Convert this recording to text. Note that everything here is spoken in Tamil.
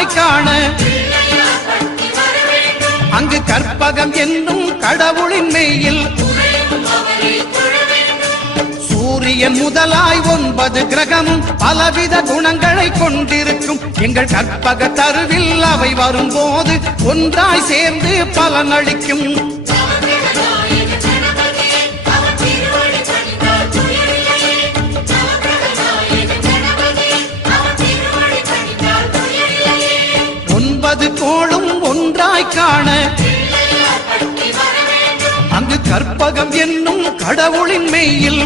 ஒன்றாய் காண அங்கு கற்பகம் என்னும் கடவுளின் மெய்யில் சூரியன் முதலாய் 9 கிரகமும் பலவித குணங்களை கொண்டிருக்கும் எங்கள் கற்பக தருவில் அவை வரும்போது ஒன்றாய் சேர்ந்து பலனளிக்கும். கோளும் ஒன்றாய் காண அங்கு கற்பகம் என்னும் கடவுளின் மெய்யில்